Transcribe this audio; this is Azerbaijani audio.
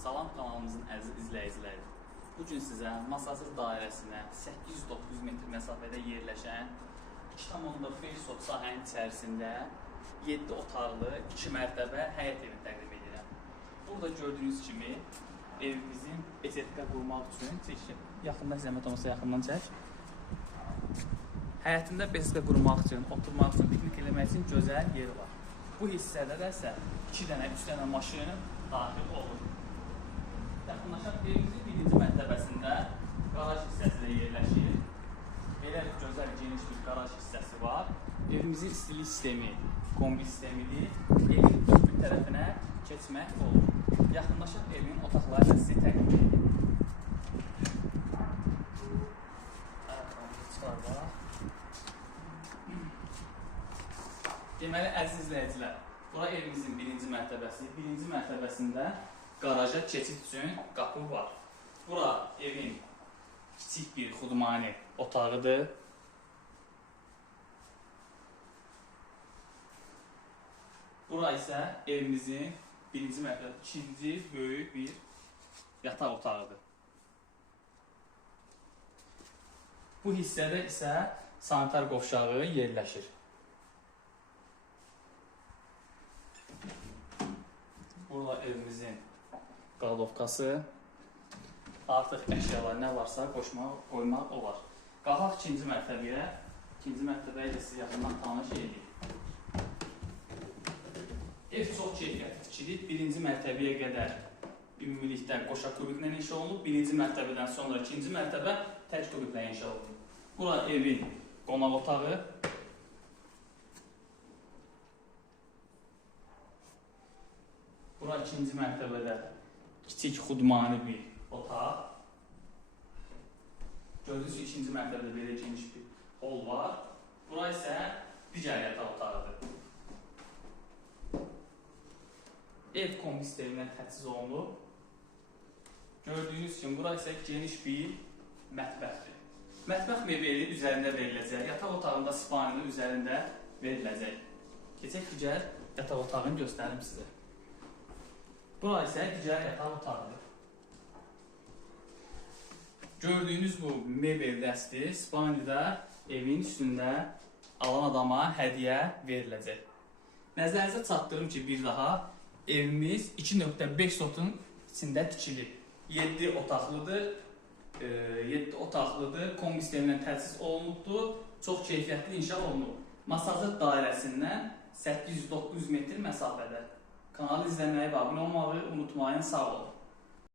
Salam kanalımızın əziz izləyiciləri. Bu gün sizə masasız dairəsinə 809 metr məsafədə yerləşən 2,5 sot sahənin içərisində 7 otaqlı, 2 mərtəbə həyət evi təqdim edirəm. Burada gördüyünüz kimi evimizin estetika qurmaq üçün çək, yaxından zəhmət olmasa yaxından çək. Həyətində estetika qurmaq üçün, oturmaq üçün, piknik eləmək üçün gözəl yeri var. Bu hissədə də isə 2 dənə, 3 dənə maşın daxil olur. Yaxınlaşaq evimizin birinci mərtəbəsində qaraj hissəsi də yerləşir. Belə gözəl geniş bir qaraj hissəsi var. Evimizin istilik sistemi kombi sistemidir. Evin bir tərəfinə keçmək olur. Yaxınlaşaq evin otaqlarını sizə təqdim çıxardaq. Deməli, əziz izləyicilər, bura evimizin birinci mərtəbəsi. Birinci mərtəbəsində qaraja keçid üçün qapı var. Bura evin kiçik bir xudmani otağıdır. Bura isə evimizin birinci mərtəbə, ikinci böyük bir yataq otağıdır. Bu hissədə isə sanitar qovşağı yerləşir. Burada evimizin qalovkası. Artıq əşyalar nə varsa qoşmaq, qoymaq olar. Qalxaq ikinci mərtəbəyə. İkinci mərtəbəyə də siz yaxından tanış edirik. Ev çox keyfiyyətli tikilib. Birinci mərtəbəyə qədər ümumilikdə qoşa kubiklə inşa olunub. Birinci mərtəbədən sonra ikinci mərtəbə tək kubiklə inşa olunub. Bura evin qonaq otağı. Bura ikinci mərtəbədə kiçik xudmani bir otaq. Gördüyünüz kimi ikinci mərtəbədə belə geniş bir hol var. Bura isə digər yataq otağıdır. Ev kombi sistemindən təchiz olunub. Gördüyünüz kimi bura isə geniş bir mətbəxdir. Mətbəx mebeli üzərində veriləcək. Yataq otağında sipaninin üzərində veriləcək. Keçək digər yataq otağını göstərim sizə. İsə digər yataq otağıdır. Gördüyünüz bu mebel dəsti Spanidə evin üstündə alan adama hədiyyə veriləcək. Nəzərinizə çatdırım ki, bir daha evimiz 2.5 sotun içində tikilib. 7 otaqlıdır. 7 otaqlıdır. Kombi sistemindən təchiz olunubdur. Çox keyfiyyətli inşa olunub. Masajat dairəsindən 809 metr məsafədə. Kanalı izlemeyi ve abone olmayı unutmayın. Sağ olun.